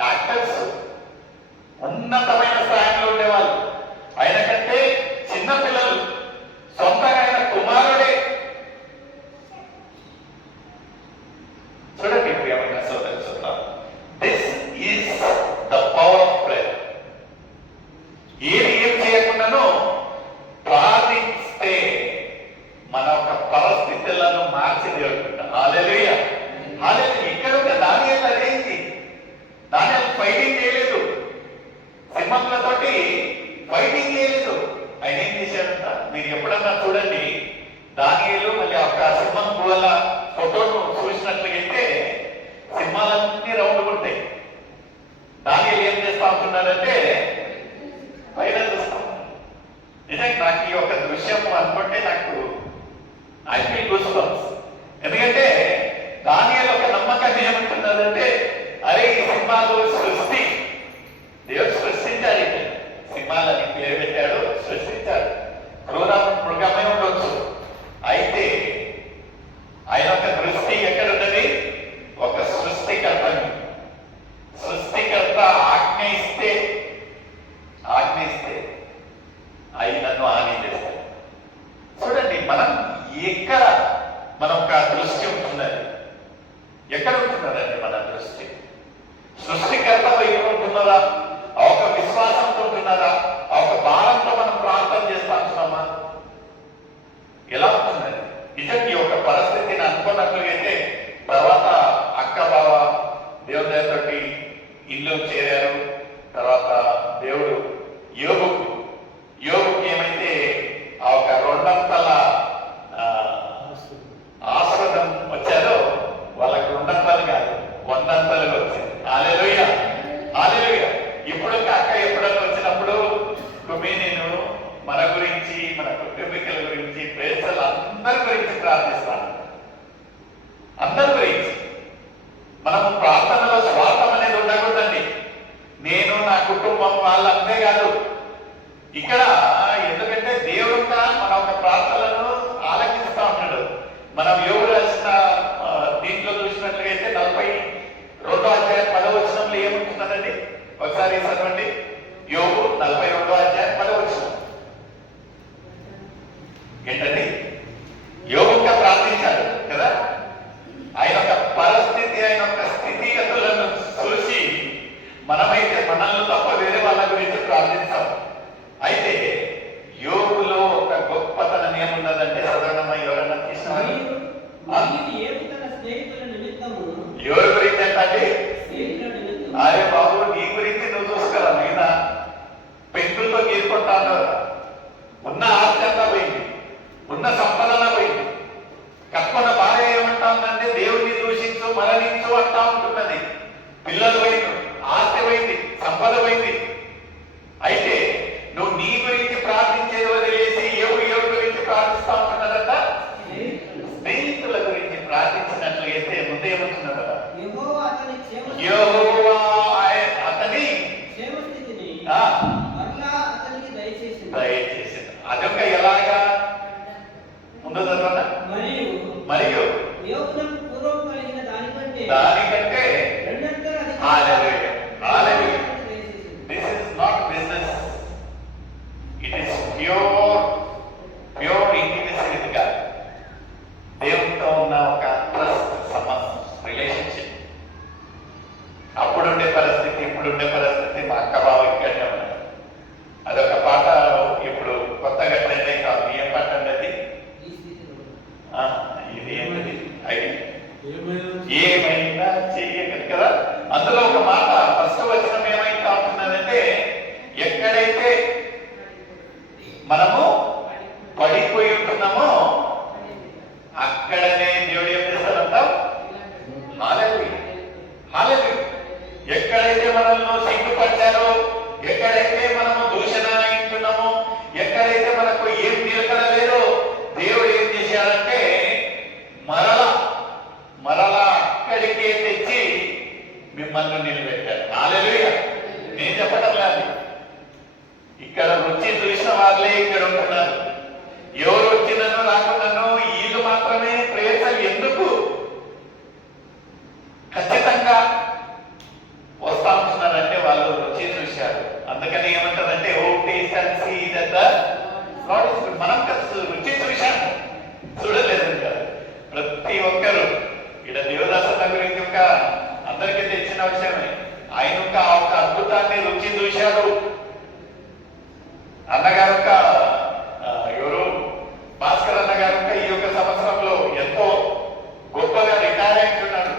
Actors ఉన్నతమైన స్థాయిలో ఉండేవాళ్ళు. ఆయన కంటే చిన్న పిల్లలు సొంతంగా ఆయన కుమారుడే. చూడండి ప్రియమైన సోదరు సోదరులారా, this is the power of prayer. ఏం చేయకుండానో ప్రార్థిస్తే మన యొక్క పరిస్థితులను మార్చి దేవుడు. హల్లెలూయా, హల్లెలూయా. ఇక్కడ ఉన్న దానియేలు అదేంటి, దానియేలు ఫైటింగ్ చేయలేదు, సింహములతోటి ఫైటింగ్ చేయలేదు. ఆయన ఏం చేశాడంట, మీరు ఎప్పుడన్నా చూడండి దానియేలు మళ్ళీ ఒక సింహం గుహల ఫోటోను చూసినట్లయితే సింహాలన్నీ రౌండ్ ఉంటాయి. దానియేలు ఏం చేస్తా ఉంటున్నారంటే పైన చూస్తాం. నిజంగా నాకు ఈ యొక్క దృశ్యం అనుకుంటే నాకు ఐ ఫీల్ గూస్ బంప్స్. ఎందుకంటే దానియేలు ఒక నమ్మకం ఏమంటున్నదంటే, అరే ఈ సింహాలు సృష్టి, దేవుడు సృష్టించాడు, సింహాలని పేరు పెట్టాడు, సృష్టించాడు. క్రూర మృగమే ఉండొచ్చు, అయితే ఆయన ఒక దృష్టి ఎక్కడ ఉన్నది, ఒక సృష్టికర్తని. సృష్టికర్త ఆజ్ఞయిస్తే ఆయన నన్ను హాని చేస్తాడు. చూడండి, మనం ఎక్కడ మన ఒక దృష్టి ఉంటున్నది, ఎక్కడ ఉంటున్నదండి మన దృష్టి? సృష్టికర్త వైపు ఉంటున్నదా, ఆ ఒక విశ్వాసంతో ఉంటున్నదా, ఆ ఒక భారంతో మనం ప్రార్థన చేస్తా ఉంటున్నామా? ఎలా ఉంటున్నది? నిజంగా ఈ యొక్క పరిస్థితిని అనుకున్నట్లయితే తర్వాత అక్క బావ దేవుని దగ్గరతోటి ఇల్లు చేరారు. తర్వాత దేవుడు యోగుకి ఏమైతే ఆ ఒక 200 ఆశీర్వాదం వచ్చారో వాళ్ళకి 200 కాదు 100 వచ్చింది. హల్లెలూయా, హల్లెలూయా. ఇప్పుడు అక్క ఎప్పుడన్నా వచ్చినప్పుడు నేను మన గురించి, మన కుటుంబీకుల గురించి, ప్రేసలు అందరి గురించి ప్రార్థిస్తాను. అందరి గురించి మనము ప్రార్థనలో స్వార్థం అనేది ఉండకూడదండి. నేను నా కుటుంబం వాళ్ళంతే కాదు. ఇక్కడ ఎందుకంటే దేవుడు మన ఒక ప్రార్థనలను ఆలకిస్తూ ఉంటాడు. మనం యోగు రాసిన దీంట్లో చూసినట్లయితే 42వ అధ్యాయం 10వ వచనంలో ఏముంటున్నదండి, ఒకసారి చదవండి. యోగు 42వ అధ్యాయం 10వ వచనం ఏంటండి? యోగుగా ప్రార్థించాడు కదా. ఆయన యొక్క పరిస్థితి, ఆయన యొక్క స్థితిగతులను చూసి మనమైతే మనల్ని తప్ప వేరే వాళ్ళ గురించి ప్రార్థిస్తాం. అయితే యోగులో ఒక గొప్పతనం ఏమున్నదంటే, సాధారణంగా ఎవరైనా తీసిన ఎవరి గురించి అంటే, అరే బాబు నీ గురించి నువ్వు చూసుకోరా, నేను పెంకులతో గీరుకుంటాను. ఉన్న ఆస్తి అంతా పోయింది, ఉన్న సంపదన పోయింది. కల్పన భార్య ఏమంటా ఉందంటే, దేవుడిని దూషించు, మరణించు అంటా ఉంటున్నది. పిల్లలు పోయింది, ఆస్తి పోయింది, సంపద పోయింది. అయితే నువ్వు నీ గురించి ప్రార్థించేది వదిలేసి ఎవరి గురించి ప్రార్థిస్తా ఉంటున్నదట, స్నేహితుల గురించి ప్రార్థించినట్లయితే ముందు ఏమవుతున్నదట, యెహోవా అతని దయచేసి. అదొక ఎలాగా ముందు చదవనా? మరియు దానికంటే hallelujah, hallelujah. This is not business, it is pure intimacy with God. దేవునితో ఉన్న ఒక ట్రస్ట్ సంబంధం, రిలేషన్షిప్. అప్పుడుండే పరిస్థితి, ఇప్పుడుండే పరిస్థితి, మా అక్క బావ ఇక్కడనే ఉన్నారు. అదొక పాట ఇప్పుడు కొత్తగా ట్రెండ్ అయి కాదు. ఏం పాట అండి అది? ఇది ఏంటది? ఏమైనా చెయ్యగలరు కదా. అందులో ఒక మాట ఫస్ట్ వచనం ఏమైనా ఉంటున్నదంటే, ఎక్కడైతే మనము పడిపోయి ఉంటున్నామో అక్కడనే దేవుడు ఏం చేస్తారంటాం? హల్లెలూయా, హల్లెలూయా. ఎక్కడైతే మనల్ని సిగ్గుపరిచారో, ఎక్కడైతే మనము దూషణ అయింటున్నామో, ఎక్కడైతే మనకు ఏం నిలకడ లేదో దేవుడు ఏం చేశాడంటే మరలా అక్కడికే తెచ్చి మిమ్మల్ని నిలబెట్టాడు. హల్లెలూయా. నేను చెప్పటం లేదు, ఇక్కడ రుచి చూసిన వాళ్ళే ఇక్కడ ఉంటున్నారు. ఎవరు వచ్చినను రాకున్నాను వీళ్ళు మాత్రమే ప్రేసలు ఎందుకు ఖచ్చితంగా వస్తా చూశాడు. అన్నగారు ఎవరు భాస్కర్ అన్నగారు ఈ యొక్క సంవత్సరంలో ఎంతో గొప్పగా రిటైర్ అయింటున్నాడు.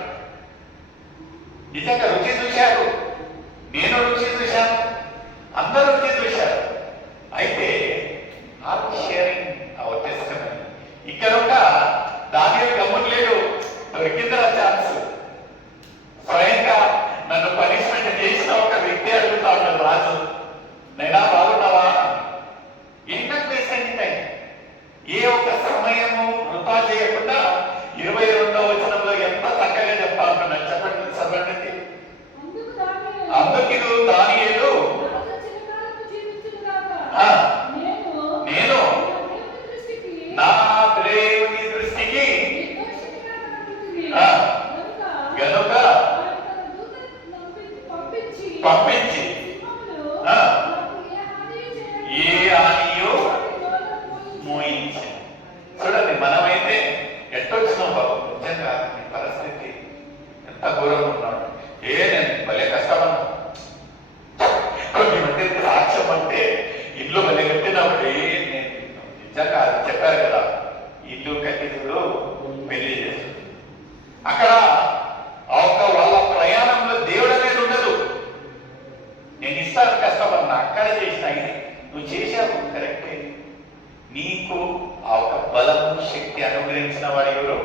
నిజంగా రుచి చూశారు, నేను రుచి చూశాను, అందరూ రుచి చూశారు. అయితే ఆర్ షేరింగ్ అవర్ టెస్టిమనీ. ఇక్కడ దానియేలు గమ్మున లేడు, దొరికిందిరా ఛాన్స్. స్వయంగా నన్ను పనిష్మెంట్ చేసిన ఒక వ్యక్తి అడుగుతా ఉన్నాడు, రాజు నైనా బాగున్నావా? ఇన్వెస్ట్మెంట్ టైం ఏ ఒక్క సమయము వృధా చేయకుండా 22వ వచనంలో ఎంత చక్కగా చెప్తా ఉన్నాడు. చెప్పండి చదవండి. అందుకు దానియేలు నేను నా దేవుని దృష్టికి గనుక పంపించి ఏ హానియో మోయించి. చూడండి, మనమైతే ఎట్టొచ్చినాం బాబు, నిజంగా మీ పరిస్థితి ఎంత ఘోరంగా ఉన్నాడు. నేను భలే కష్టమన్నా. కొన్ని మంది సాక్ష్యం అంటే ఇల్లు భలే కట్టినప్పుడు నేను నిజంగా అది చెప్పారు కదా, ఇల్లు కట్టినప్పుడు పెళ్లి చేస్తుంది. అక్కడ వాళ్ళ ప్రయాణంలో దేవుడు అనేది ఉండదు. నేను ఇస్తాను కష్టమన్నా, అక్కడే చేసిన ఇది నువ్వు చేశావు కరెక్టే. నీకు ఆ ఒక బలము శక్తి అనుగ్రహించిన వాడు ఎవరు?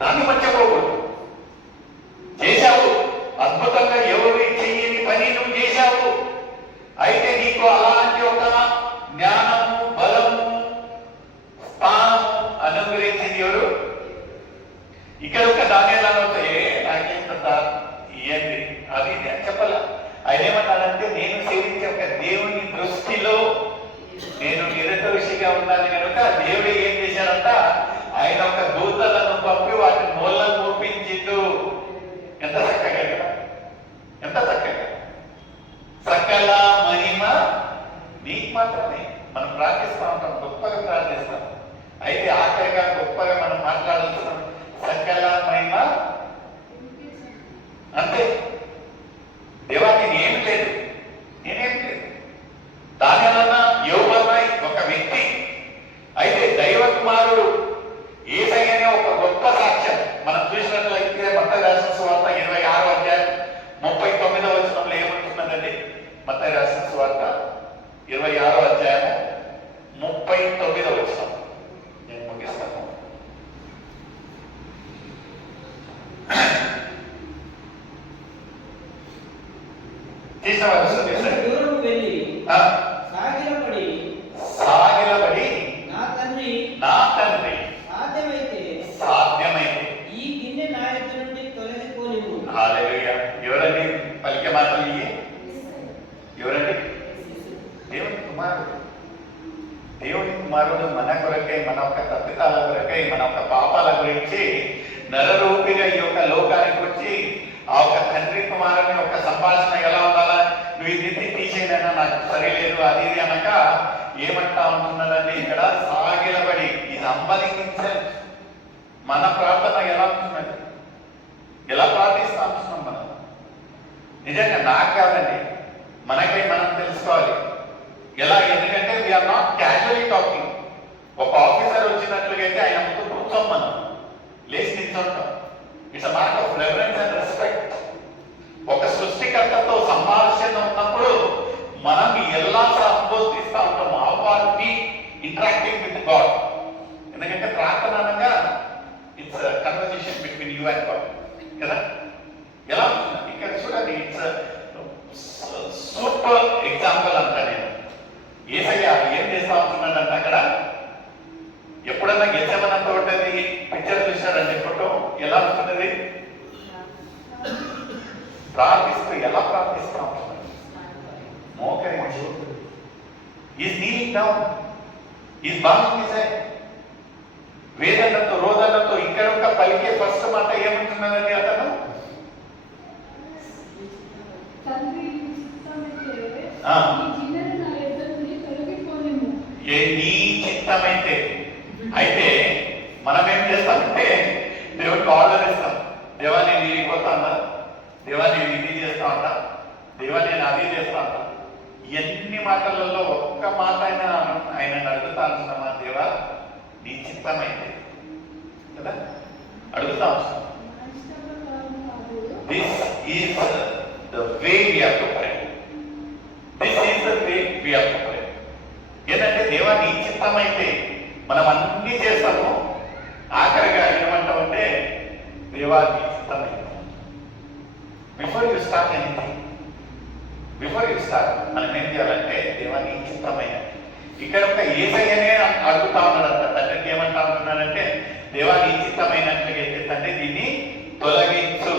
దాన్ని మర్చిపోకూడదు. చేశావు అద్భుతంగా, ఎవరు చెయ్యని పని నువ్వు చేశావు. అయితే నీకు అలాంటి ఒక జ్ఞానము, బలము, స్థానము అనుగ్రహించింది ఎవరు? ఇక్కడ ఒక దానియేలు అవుతాయి, నాకేం ఏంటి అది చెప్పాల. ఆయన ఏమన్నాడంటే, నేను సేవించే ఒక దేవుని దృష్టిలో నేను నిరదోషిగా ఉన్నాను కనుక దేవుడు ఏం చేశాడంట, ఆయన ఒక దూతలను పంపి వాటిని నోళ్ళను మూపించిండు. ఎంత చక్కగా కదా, ఎంత చక్కగా. సకల మహిమ నీకు మాత్రమే. మనం ప్రార్థిస్తూ ఉంటాం, గొప్పగా ప్రార్థిస్తాం. అయితే ఆఖరిగా గొప్పగా మనం మాట్లాడుతున్నాం, సకల మహిమ అంతే. దేవానికి ఏం లేదు, నేనేం లేదు. దానివలన యోబన్న ఒక వ్యక్తి, అయితే దైవ కుమారుడు యేసయ్యనే ఒక గొప్ప సాక్ష్యం మనం చూసినట్లయితే మత్తయి రాసిన సువార్త 26వ అధ్యాయం 39వ వచనంలో ఏమంటున్నదండి? మత్తయి రాసిన సువార్త 26వ అధ్యాయము 39వ వచనం. నేను ముగిస్తాను. సాగిలబడి నా తండ్రి సాధ్యమైతే ఈ గిన్నె నా యొద్ద నుండి తొలగిపోనివ్వు. హల్లెలూయా. ఎవరండి పలికే మాటలు ఇవి? ఎవరండి? దేవుని కుమారుడు. దేవుని కుమారుడు మన కొరకై, మన యొక్క తప్పితాల కొరకై, మన యొక్క పాపాల గురించి నరరూపిగా ఈ యొక్క లోకానికి వచ్చి ఆ ఒక తండ్రి కుమారుని యొక్క సంభాషణ ఎలా ఉండాలా, నువ్వు ఇది తీసేదైనా నాకు సరిలేదు అది ఇది అనక ఏమంటా ఉంటున్నాడండి ఇక్కడ? సాగిలబడి. ఇది అంబలించాలి. మన ప్రార్థన ఎలా ఉంటున్నది? ఎలా ప్రార్థిస్తా ఉంటున్నాం మనం? నిజంగా నాకు కాదండి, మనకై మనం తెలుసుకోవాలి ఎలా. ఎందుకంటే వీఆర్ నాట్ క్యాజువలీ టాకింగ్. ఒక ఆఫీసర్ వచ్చినట్లుగా అయితే ఆయన ముందు కూర్చోం, మనం లేచి నిల్చుంటాం. It's a mark of reverence and respect. ఒక సృష్టికర్తతో సంభాషణ ఉన్నప్పుడు మనం ఎలా సంబోధిస్తూ ఉంటాం? How are we interacting with God? ఎందుకంటే ప్రార్థన అనగా it's conversation between you and God కదా. ఎలా ఉంటుంది ఇక్కడ చూడండి, ఇట్స్ సూపర్ ఎగ్జాంపుల్ అంట. నేను యేసయ్య ఏం చేస్తా ఉంటున్నాడంట అక్కడ. ఎప్పుడన్నా గెచ్చమనంత ఉంటుంది పిక్చర్ చూశారండి ఫోటో, ఎలా ఉంటున్నది? ప్రార్థిస్తూ ఎలా ప్రార్థిస్తా ఉంటున్నాడు? మోకరించి is kneeling down, is banging his head. వేదనతో రోదనతో ఇక్కడ ఒక పలికే ఫస్ట్ మాట ఏమంటున్నదండి అతను? నీ చిత్తమైతే. అయితే మనం ఏం చేస్తామంటే దేవుడికి ఆర్డర్ ఇస్తాం. దేవా నేను వెళ్ళిపోతా ఉన్నా, దేవా నేను ఇది చేస్తా ఉంటా, దేవా నేను అది చేస్తాను. ఎన్ని మాటలలో ఒక్క మాట ఆయన అడుగుతాను, దేవా నీ చిత్తమైంది కదా అడుగుతా వస్తాం. This is the way we have to pray. This is the way we have to pray. ఏంటంటే దేవా నీ చిత్తమైతే మనం అన్ని చేస్తాము. ఆఖరిగా ఏమంటామంటే దేవా నీ చిత్తమైతే. Before you start anything, before you start మనం ఏం చేయాలంటే దేవా నీ చిత్తమైన. ఇక్కడ ఒక యేసయ్యనే అడుగుతా ఉన్నాడంట. తండ్రికి ఏమంటా ఉంటున్నాడంటే దేవా నీ చిత్తమైనట్లయితే తండ్రి దీన్ని తొలగించు,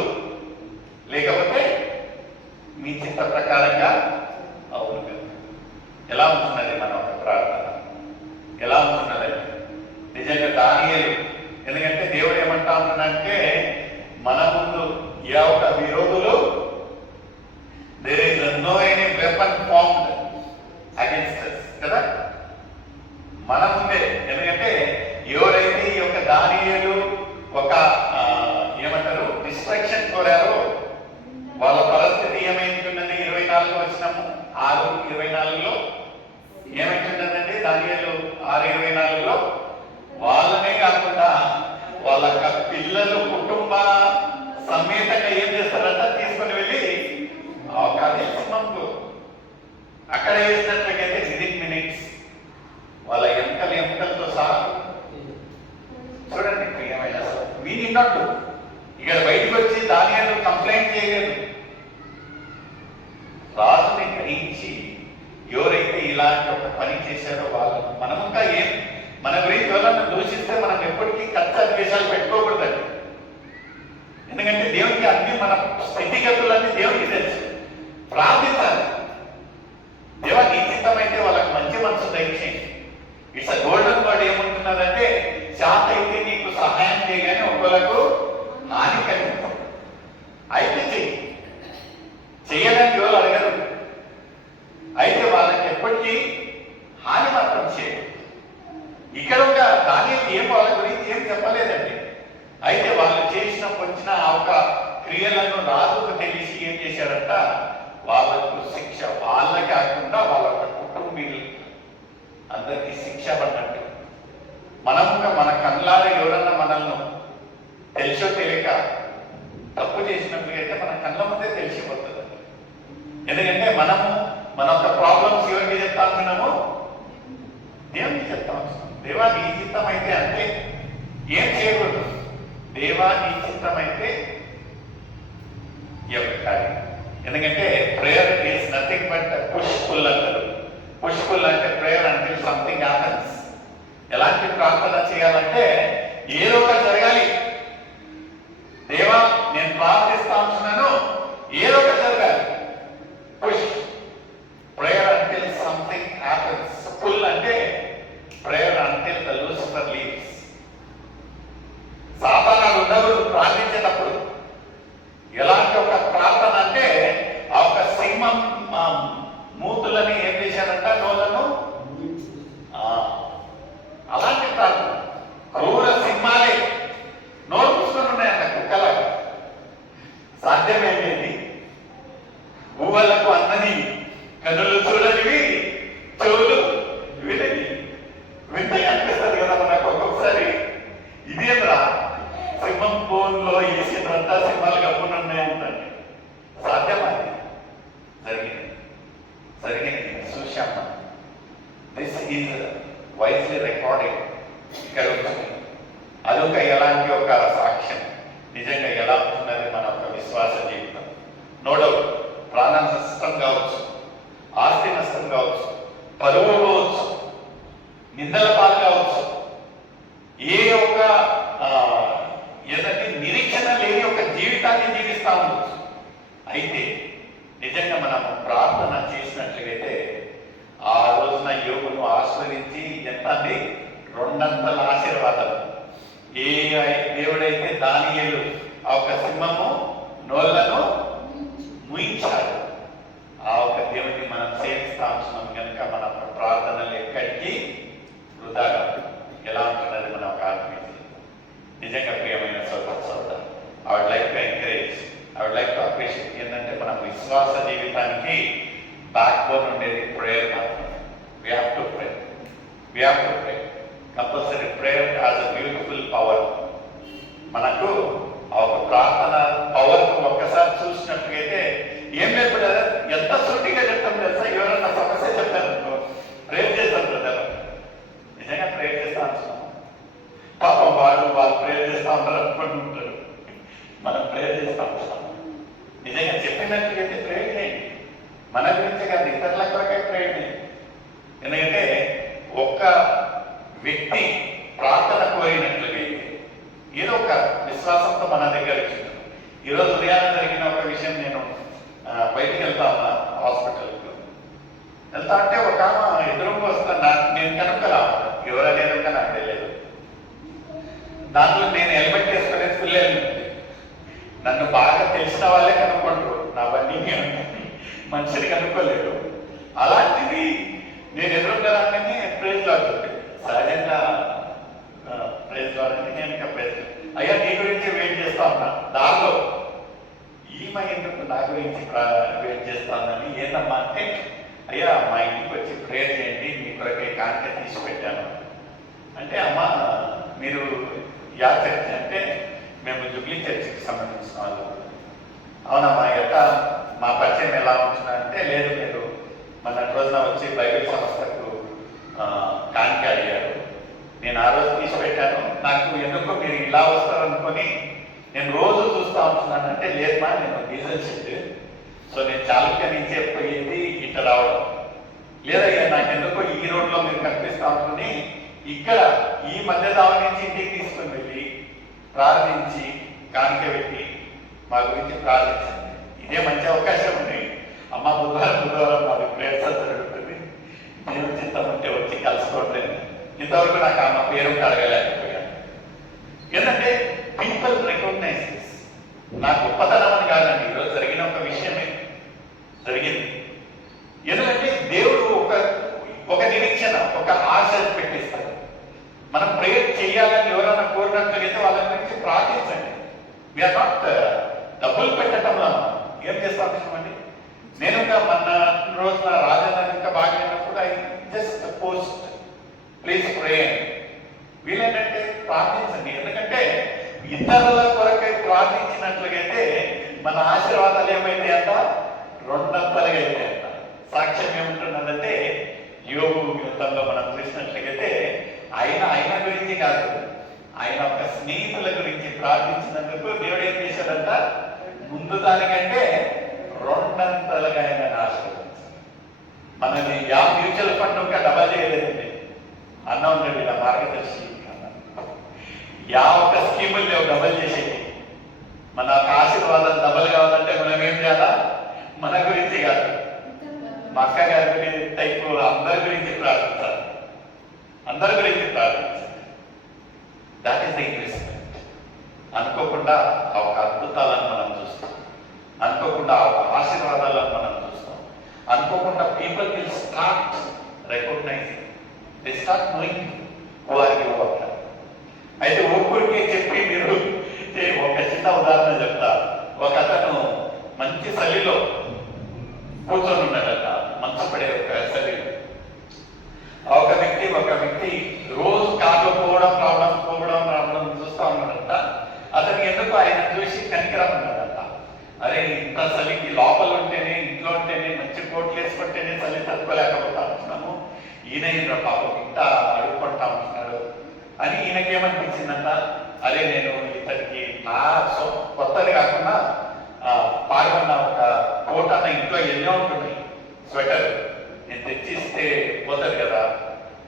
లేకపోతే మీ చిత్త ప్రకారంగా అవును. ఎలా ఉంటున్నది మన ఒక ప్రార్థన? ఎలా ఉంటున్నది నిజంగా దానియేలు? ఎందుకంటే దేవుడు ఏమంటా ఉంటున్నాడంటే మన ముందు ఏ ఒక విరోధులు there is no any weapon formed against us కదా మన ముందే. ఎందుకంటే ఎవరైతే ఈ యొక్క దానియేలు ఒక ఏమంటారు డిస్ట్రాక్షన్ కోరారో వాళ్ళ పరిస్థితి ఏమైంటున్నది? 24 వచ్చినాము 6:24 ఏమైంటున్నదండి? దానియేలు 6:24 వాళ్ళనే కాకుండా వాళ్ళ పిల్లలు కుటుంబ సమేతంగా ఏం చేస్తారంట? తీసుకుని వెళ్ళి ఒక సింహంకు అక్కడ వేసినట్లయితే విదిన్ మినిట్స్ వాళ్ళ ఎముకలతో సహా చూడండి ప్రియమైన మీనిన్నట్టు ఇక్కడ బయటకు వచ్చి దానియాలు కంప్లైంట్ చేయలేదు. రాజుని గ్రహించి ఎవరైతే ఇలాంటి ఒక పని చేశారో వాళ్ళు మనముగా ఏం మన గురించి ఎవరన్నా దూషిస్తే మనం ఎప్పటికీ కచ్చా ద్వేషాలు పెట్టుకోకూడదండి. ఎందుకంటే దేవునికి అన్ని మన స్థితిగతులన్నీ దేవునికి తెలుసు. ప్రార్థించాలి. దేవా నీ చిత్తమైతే వాళ్ళకి మంచి మనసు దయచేయండి. ఇట్స్ అ గోల్డెన్ వర్డ్ ఏమంటున్నదంటే శాత అయితే నీకు సహాయం చేయగానే ఒకళ్ళకు హాని కలిగిస్తాం. అయితే చేయడానికి వాళ్ళు అడగరు. అయితే వాళ్ళకి ఎప్పటికీ హాని మాత్రం చేయరు. ఇక్కడ ఒక దానిని ఏం వాళ్ళ గురించి ఏం చెప్పలేదండి. అయితే వాళ్ళు చేసిన వచ్చిన ఒక క్రియలను రాజుకు తెలిసి ఏం చేశారంట? వాళ్ళకు శిక్ష, వాళ్ళ కాకుండా వాళ్ళ కుటుంబీలు అందరికీ శిక్ష పడినట్టు. మనముగా మన కళ్ళారా ఎవరన్నా మనల్ని తెలిసో తెలియక తప్పు చేసినట్లయితే మన కళ్ళ ముందే తెలిసిపోతుంది. ఎందుకంటే మనము మన యొక్క ప్రాబ్లమ్స్ ఎవరికి చెప్తా ఉన్నాము? దేవునికి చెప్తా ఉన్నాం. దేవా నీ చిత్తం అయితే అంటే ఏం చేయకూడదు. దేవా నీ చిత్తం అయితే కార్యం. ఎందుకంటే ప్రేయర్ ఈజ్ నథింగ్ బట్ పుష్ఫుల్ అంటారు. పుష్ఫుల్ అంటే ప్రేయర్ అంటే సంథింగ్ హ్యాపెన్స్. ఎలాంటి ప్రార్థన చేయాలంటే ఏదో ఒకటి జరగాలి. దేవా నేను ప్రార్థిస్తా ఉంటున్నాను, ఏదో ఒకటి జరగాలి. పుష్ ప్రేయర్ అంటే సంథింగ్ హ్యాపెన్స్. ఫుల్ అంటే ప్రేయర్ అంటే ద లూసిఫర్ లీవ్స్. సాతానాలు ఉండకూడదు ప్రార్థించేటప్పుడు. ఎలాంటి ఒక ప్రార్థన అంటే ఆ ఒక సింహం మూతులని ఏం చేశారంట? నోలను. అలాంటి ప్రార్థన. క్రూర సింహాలే నోరు పుస్తకం ఉన్నాయంట కుక్కలాగా. సాధ్యమేంటి? ఊహలకు అందని, కనులు చూడనివి, చెవులు వినని. వింతగా అనిపిస్తుంది కదా మనకు ఒక్కొక్కసారి. ఇదేంద్రా సింహం బోన్లో వేసినంతా సింహాలు కప్పునున్నాయంటండి. సాధ్యమా? జరిగింది చూశాము. This is wisely recording. ఇక్కడ ఉంటుంది అదొక ఎలాంటి ఒక సాక్ష్యం. నిజంగా ఎలా ఉంటున్నది మన ఒక విశ్వాస జీవితం. నో డౌట్ ప్రాణ నష్టం కావచ్చు, ఆస్తి నష్టం కావచ్చు, పరువు కావచ్చు, నిందల పాలు కావచ్చు, ఏ ఒక ఏదంటే నిరీక్షణ లేని ఒక జీవితాన్ని జీవిస్తా ఉండొచ్చు. అయితే నిజంగా మనం ప్రార్థన చేసినట్లయితే ఆ రోజున యోగును ఆస్వాదించి ఎంత అండి? 200 ఆశీర్వాదాలు. ఏ దేవుడైతే దానియేలు ఆ ఒక సింహము నోళ్లను ముయించాడు, ఆ ఒక దేవుడిని మనం సేవిస్తా ఉంటున్నాం కనుక మన ప్రార్థనలు ఎక్కడికి వృధాగా. ఎలా ఉంటున్నది మన ఒక ఆత్మీయ నిజంగా ప్రియమైన సోదర, I would like to encourage, I would like to appreciate ఏంటంటే మనం విశ్వాస జీవితానికి బ్యాక్ బోన్ ఉండేది ప్రేయర్ మాత్రమే. We have to pray. We have to pray. Compulsory prayer has a beautiful power. మనకు ఆ ఒక ప్రార్థన పవర్ ఒక్కసారి చూసినట్టుగైతే ఏం లేదు బ్రదర్, ఎంత సూటిగా చెప్తాం తెలుసా? ఎవరన్నా సమస్య చెప్తారనుకో ప్రేయర్ చేస్తారు బ్రదర్. నిజంగా ప్రేయర్ చేస్తా అంటున్నాం. పాపం వాళ్ళు ప్రేయర్ చేస్తా ఉంటారు అనుకుంటుంటారు, మనం ప్రేయర్ చేస్తా ఉంటాం. నిజంగా చెప్పినట్టుగైతే ప్రేయర్ చేయండి. మన గురించే కాదు, ఇతరుల కొరకే ప్రేయర్ చేయండి. ఎందుకంటే ఒక్క వ్యక్తి ప్రార్థన కోరినట్లుగా ఏదో ఒక విశ్వాసంతో మన దగ్గర వచ్చింది. ఈరోజు ఉదయాన్నే జరిగిన ఒక విషయం, నేను బయటికి వెళ్తా ఉన్నా హాస్పిటల్కి. వెళ్తా అంటే ఒక ఆమె ఎదురుగా వస్తున్నా, నేను కనుక్కలా ఎవరనేది నాకు తెలియదు. దాంట్లో నేను హెల్మెట్ వేసుకునేది ఫుల్ హెల్మెట్. నన్ను బాగా తెలిసిన వాళ్ళే కనుక్కుంటారు, నా బండి మనిషిని కనుక్కోలేదు. అలాంటిది నేను ఎదురుగా రాగానే ప్రైజ్ లాడ్ సహజంగా ప్రైజ్ లాడ్ అని నేను ఇంకా ప్రైజ్ అయ్యా నీ గురించి వెయిట్ చేస్తా ఉన్నా. దానిలో ఈమె ఎందుకు నా గురించి వెయిట్ చేస్తానని ఏంటమ్మా అంటే, అయ్యా మా ఇంటికి వచ్చి ప్రేయర్ చేయండి, మీ కొరకే కానుక తీసి పెట్టాను అంటే, అమ్మ మీరు యా చర్చ్ అంటే, మేము జుబ్లీ చర్చికి సంబంధించిన వాళ్ళు. అవునమ్మా యొక్క మా పరిచయం ఎలా ఉంటుందంటే, లేదు మీరు మన రోజున వచ్చి బైబిల్ సంస్థకు కానుక అడిగారు, నేను ఆ రోజు తీసి పెట్టాను. నాకు ఎందుకో మీరు ఇలా వస్తారనుకొని నేను రోజు చూస్తూ ఉంటున్నాను అంటే, లేదమ్మా నేను డీజిల్ షెడ్, సో నేను చాలుక నుంచే పోయేది ఇట్లా రావడం లేదయ్యా, నాకు ఎందుకో ఈ రోడ్లో మీరు కనిపిస్తూ ఉంటుంది, ఇక్కడ ఈ మధ్య దాని నుంచి ఇంటికి తీసుకుని వెళ్ళి ప్రార్థించి కానుక పెట్టి మా గురించి ప్రార్థించండి. ఇదే మంచి అవకాశం ఉంది. అమ్మ బుధవారం మాది ప్రేయర్ జరుగుతుంది, నేను చిత్తం ఉంటే వచ్చి కలుసుకోండి. ఇంతవరకు నాకు అమ్మ పేరు అడగలేకపోయాను. ఏంటంటే పీపుల్ రికగ్నైజ్ దిస్. నా గొప్పతనం అని కాదండి, ఈరోజు జరిగిన ఒక విషయమే జరిగింది. ఎందుకంటే దేవుడు ఒక నిరీక్షణ, ఒక ఆశ పెట్టిస్తాడు. మనం ప్రేయర్ చేయాలని ఎవరైనా కోరినట్లయితే వాళ్ళ గురించి ప్రార్థించండి. వీఆర్ నాట్ డబ్బులు పెట్టడంలో ఏం చేస్తామండి. నేను ఇంకా మన రోజున రాజన్న ఇంకా బాగలేనప్పుడు I just post please pray. వీళ్ళేంటంటే ప్రార్థించండి. ఎందుకంటే ఇతరుల కొరకై ప్రార్థించినట్లుగైతే మన ఆశీర్వాదాలు ఏమైతే అంట రెండంతలుగా అయితే అంట. సాక్ష్యం ఏముంటున్నదంటే యోగు గ్రంథంలో మనం చూసినట్లయితే ఆయన గురించి కాదు, ఆయన ఒక స్నేహితుల గురించి ప్రార్థించినందుకు దేవుడు ఏం చేశాడంట, ముందు దానికంటే రెండంతలుగా ఆయన ఆశీర్వదించాడు. మనని మ్యూచువల్ ఫండ్ ఒక డబల్ చేయలేదండి అన్న ఉన్నాడు ఇలా మార్గదర్శి. ఒక్క స్కీములు లేవు డబల్ చేసేది. మన ఆశీర్వాదాలు డబల్ కావాలంటే మనం ఏం చేయాలా, మన గురించి కాదు, మా అక్క గారి గురించి టైపు అందరి గురించి ప్రార్థించాలి, అందరి గురించి ప్రార్థించాలి. That is the investment. అనుకోకుండా ఆ ఒక అద్భుతాలను మనం చూస్తాం, అనుకోకుండా ఆ ఒక ఆశీర్వాదాలను మనం చూస్తాం, అనుకోకుండా people will start recognizing, they start knowing who are you out. అయితే ఊరికే చెప్పి మీరు ఒక చిన్న ఉదాహరణ చెప్తా. ఒక అతను మంచి చలిలో కూర్చొని ఉన్నాడట, మంచు పడే ఒక చలిలో. ఒక వ్యక్తి రోజు కార్లో పోవడం రావడం చూస్తా ఉన్నాడట. అతనికి ఎందుకు ఆయన చూసి కనికరం ఉన్నాడట. అరే ఇంత చలికి లోపల ఉంటేనే, ఇంట్లో ఉంటేనే, మంచి కోట్లు వేసుకుంటేనే చలి తట్టుకోలేకపోతా ఉంటున్నాము, ఈయన పాపం ఇంత అడుక్కుంటా ఉంటున్నాడు అని ఈయనకేమనిపించిందంట, అరే నేను ఇతనికి నా కొత్తది కాకుండా పాల్గొన్న ఒక కోట అన్న ఇంట్లో ఎన్నో ఉంటున్నాయి స్వెటర్, నేను తెచ్చిస్తే పోతుంది కదా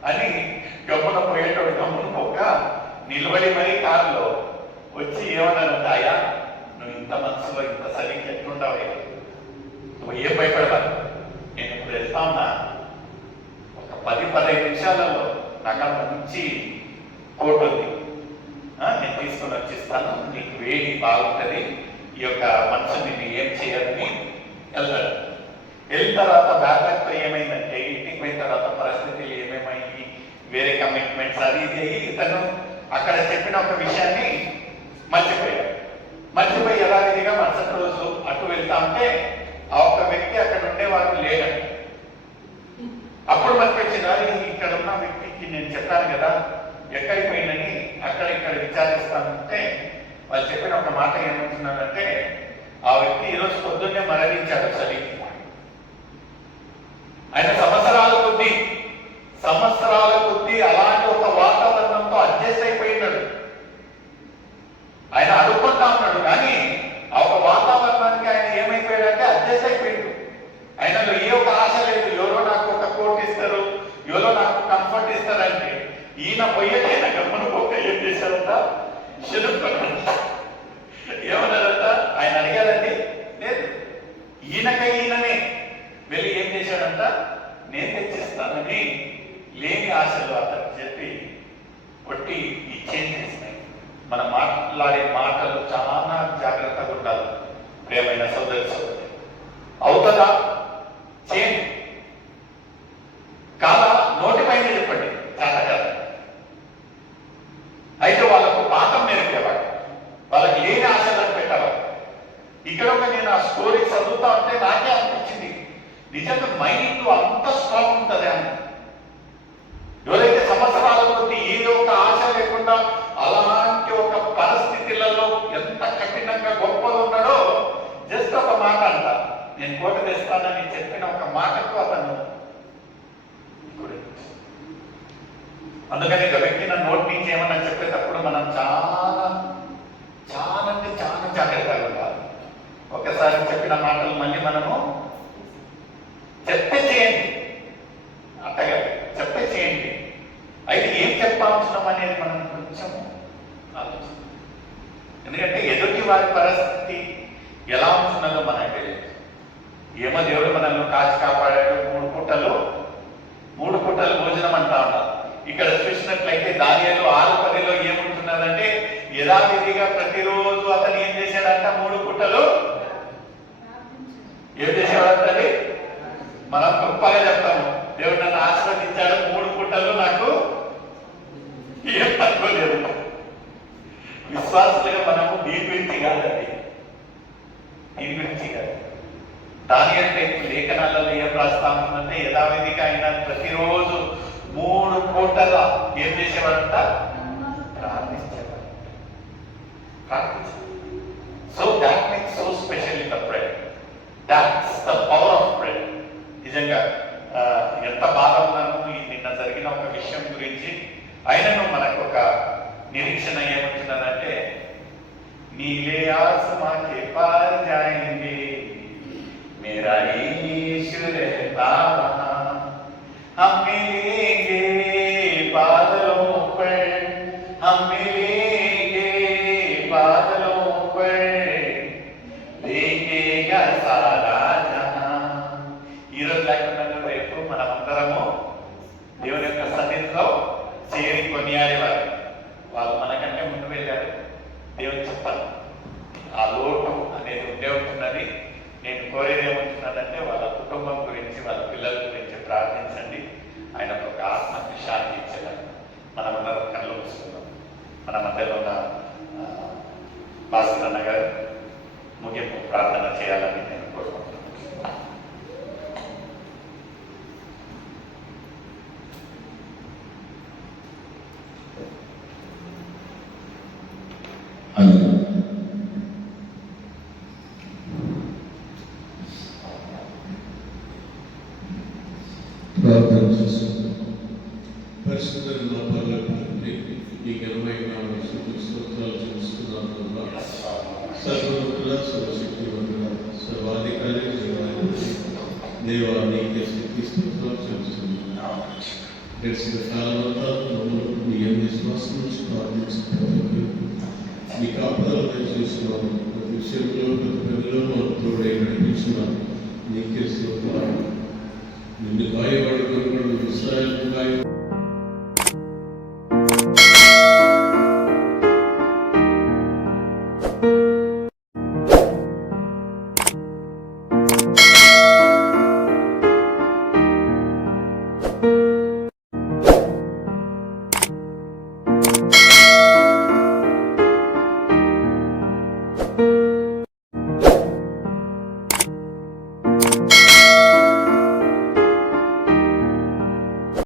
అని గమ్మున పోయేటోడు గమ్మున పోక నిలబడి మరీ కారులో వచ్చి ఏమన్నానంటే, అయ్యా నువ్వు ఇంత మనసులో ఇంత సరిగ్గా ఎట్లుంటావు, నువ్వు ఏం భయపడవాలి, నేను ఇప్పుడు వెళ్తా ఉన్నా, ఒక 10-15 నిమిషాలలో నాకు మంచి కోట్ ఉంది, నేను తీసుకొని వచ్చిస్తాను, నీకు వేడి బాగుంటుంది, ఈ యొక్క మనసు నిన్ను ఏం చేయాలని వెళ్తాడు. వెళ్ళిన తర్వాత బ్యాక్తో ఏమైందంటే, ఇంటికి పోయిన తర్వాత పరిస్థితులు ఏమేమైంది, వేరే కమిట్మెంట్స్ అది ఇది అయ్యి ఇతను అక్కడ చెప్పిన ఒక విషయాన్ని మర్చిపోయి యథావిధిగా మరుసటి రోజు అటు వెళ్తా ఉంటే ఆ ఒక్క వ్యక్తి అక్కడ ఉండేవారు లేడండి. అప్పుడు మనకి వచ్చినారు ఇక్కడ ఉన్న వ్యక్తికి నేను చెప్పాను కదా ఎక్కడికి పోయిందని అక్కడ ఇక్కడ విచారిస్తానంటే వాళ్ళు చెప్పిన ఒక మాట ఏమంటున్నారంటే ఆ వ్యక్తి ఈరోజు పొద్దున్నే మరణించాడు చలికి. ఆయన సంవత్సరాల కొద్దీ అలాంటి ఒక వాతావరణంతో అడ్జస్ట్ అయిపోయినాడు. ఆయన అడుక్కుంటా ఉన్నాడు కానీ ఆ ఒక వాతావరణానికి ఆయన ఏమైపోయాడంటే అడ్జస్ట్ అయిపోయాడు. ఆయనలో ఏ ఒక ఆశ లేదు, ఎవరో నాకు ఒక కోట్ ఇస్తారు, ఎవరో నాకు కంఫర్ట్ ఇస్తారంటే ఈయన పోయేటైనా గమ్మను పోక ఏం చేశారంట, ఏమన్నారంట, ఆయన అడిగారండి లేదు, ఈయననే వెళ్ళి ఏం చేశాడంట, నేను తెచ్చిస్తానని లేని ఆశలు అతనికి చెప్పి కొట్టి ఇచ్చేసినాయి. మనం మాట్లాడే మాటలు చాలా జాగ్రత్తగా ఉండాలి ప్రియమైన సోదరి. అవుతుందా చేయండి, కాదా నోటి పైన చెప్పండి, చాలా కాదు. అయితే వాళ్ళకు పాఠం నేర్పేవాడు, వాళ్ళకి లేని ఆశలను పెట్టేవాడు. ఇక్కడ ఒక నేను ఆ స్టోరీ చదువుతా ఉంటే నాకే అనిపించింది నిజంగా మైండ్ అంత స్ట్రాంగ్ ఉంటుంది అని. ఎవరైతే సంవత్సరాల కొద్ది ఏదో ఒక ఆశ లేకుండా అలాంటి ఒక పరిస్థితులలో ఎంత కఠినంగా గొప్పగా ఉన్నాడో జస్ట్ ఒక మాట అంట, నేను కోట తెస్తానని చెప్పిన ఒక మాటకు అతను. అందుకని ఒక వ్యక్తి నా నోటి నుంచి ఏమన్నా చెప్పేటప్పుడు మనం చాలా అంటే చాలా జాగ్రత్తగా ఉండాలి. ఒకసారి చెప్పిన మాటలు మళ్ళీ మనము చెప్పే చేయండి, అట్టగా చెప్పే చేయండి. అయితే ఏం చెప్పాల్సినాం అనేది మనం కొంచెం ఆలోచిస్తాం. ఎందుకంటే ఎదుటి వారి పరిస్థితి ఎలా ఉంటున్నదో మనకు తెలియదు. ఏమో దేవుడు మనల్ని కాచి కాపాడాడు, మూడు పూటలు భోజనం అంటా ఉంటాం. ఇక్కడ చూసినట్లయితే దానియేలు 6:10 ఏముంటున్నదంటే యథావిధిగా ప్రతిరోజు అతను ఏం చేశాడంట, 3 పూటలు ఏం చేసేవాడంటే, మనం గొప్పగా చెప్తాము దేవుడు నన్ను ఆశీర్వదించాడు 3 పూటలు నాకు ఏం తక్కువ లేదు. విశ్వాసులుగా మనము దీని గురించి కాదండి, దీని గురించి కాదు. దానియేలు లేఖనాలలో ఏం రాస్తా ఉంటుందంటే యథావిధిగా ఆయన ప్రతిరోజు 3 పూటల ఏం చేసేవాడంట, ప్రార్థించేవాడు. So that makes so special in the prayer. That's the power of prayer. నిజంగా ఎంత బాధ ఉన్నాను నిన్న జరిగిన ఒక విషయం గురించి. అయినను మనకు ఒక నిరీక్షణ ఏమంటున్నారంటే, నీలే ఆసమా కే పార్ జాయేంగే मेरा ईश्वर रहता वहां, हम मिलेंगे बादलों पर, हम मिलेंगे बादलों पर, देखेगा सारा जहां. ఈ రోజు లేకుండా రేపు మనమందరము దేవుని యొక్క సన్నిధిలో చేరి కొనియాడేవారు. వాళ్ళు మనకంటే ముందు వెళ్ళారు. దేవుని చెప్పాలి ఆ లోటు అనేది ఉండే ఉంటున్నది. నేను కోరేది ఏమంటున్నానంటే వాళ్ళ కుటుంబం గురించి, వాళ్ళ పిల్లల గురించి ప్రార్థించండి. ఆయన ఒక ఆత్మకి శాంతి ఇచ్చేదాన్ని మనమందరం కళ్ళు మూసుకుందాం. మన మధ్యలో ఉన్న భాస్కర్ అన్న గారు ముగింపు ప్రార్థన చేయాలని నేను కోరుకుంటున్నాను. ప్రార్థన చేస్తున్నాం. పరిశుద్ధుల పర్లకి ఈ ఘనమైన స్తోత్రాలు చూస్తున్నాను. సర్వోన్నతుల, సర్వశక్తివంతుల, సర్వాధికారి దేవా నీకే శక్తి స్తోత్రాలు చేస్తున్నాను. గడిచిన కాలమంతా మమ్మల్ని నీ విశ్వాసం నుంచి ప్రార్థించుకుంటూ నీ కాపుదలపై చూస్తున్నాము. ప్రతి విషయంలో ప్రతి పనిలో మాకు తోడై నడిపించున్నాను. నీకే స్తోత్రాలు. నిన్ను గాయపడుకున్నాడు, ఇశ్రాయేలు గాయపడు